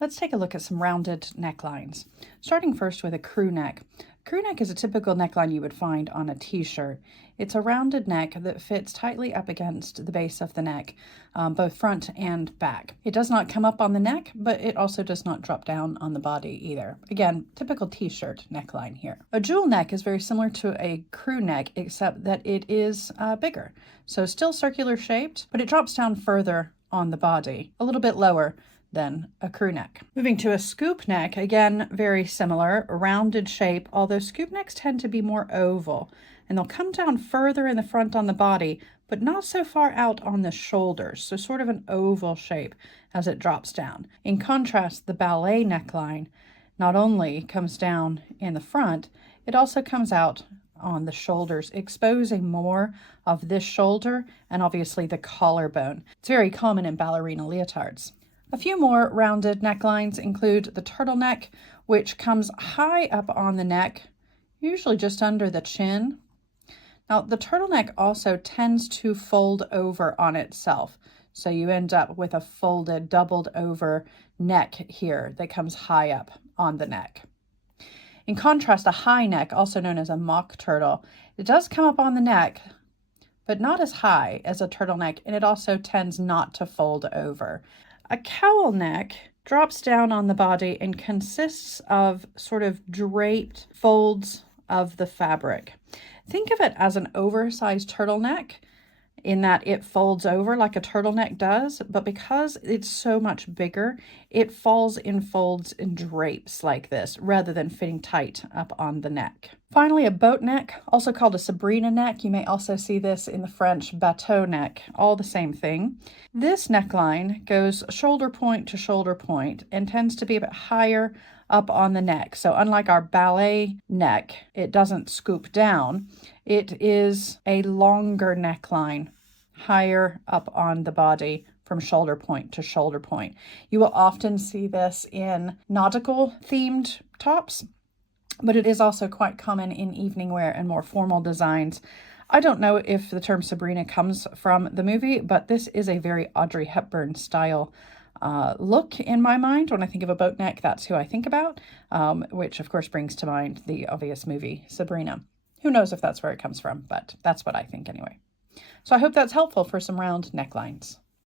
Let's take a look at some rounded necklines. Starting first with a crew neck. Crew neck is a typical neckline you would find on a t-shirt. It's a rounded neck that fits tightly up against the base of the neck, both front and back. It does not come up on the neck, but it also does not drop down on the body either. Again, typical t-shirt neckline here. A jewel neck is very similar to a crew neck, except that it is bigger. So still circular shaped, but it drops down further on the body, a little bit lower than a crew neck. Moving to a scoop neck, again, very similar, rounded shape, although scoop necks tend to be more oval, and they'll come down further in the front on the body, but not so far out on the shoulders, so sort of an oval shape as it drops down. In contrast, the ballet neckline not only comes down in the front, it also comes out on the shoulders, exposing more of this shoulder and obviously the collarbone. It's very common in ballerina leotards. A few more rounded necklines include the turtleneck, which comes high up on the neck, usually just under the chin. Now, the turtleneck also tends to fold over on itself, so you end up with a folded, doubled over neck here that comes high up on the neck. In contrast, a high neck, also known as a mock turtle, it does come up on the neck, but not as high as a turtleneck, and it also tends not to fold over. A cowl neck drops down on the body and consists of sort of draped folds of the fabric. Think of it as an oversized turtleneck in that it folds over like a turtleneck does, but because it's so much bigger, it falls in folds and drapes like this rather than fitting tight up on the neck. Finally, a boat neck, also called a Sabrina neck. You may also see this in the French bateau neck, all the same thing. This neckline goes shoulder point to shoulder point and tends to be a bit higher up on the neck. So unlike our ballet neck, it doesn't scoop down. It is a longer neckline, higher up on the body from shoulder point to shoulder point. You will often see this in nautical themed tops, but it is also quite common in evening wear and more formal designs. I don't know if the term Sabrina comes from the movie, but this is a very Audrey Hepburn style look in my mind. When I think of a boat neck, that's who I think about, which of course brings to mind the obvious movie Sabrina. Who knows if that's where it comes from, but that's what I think anyway. So I hope that's helpful for some round necklines.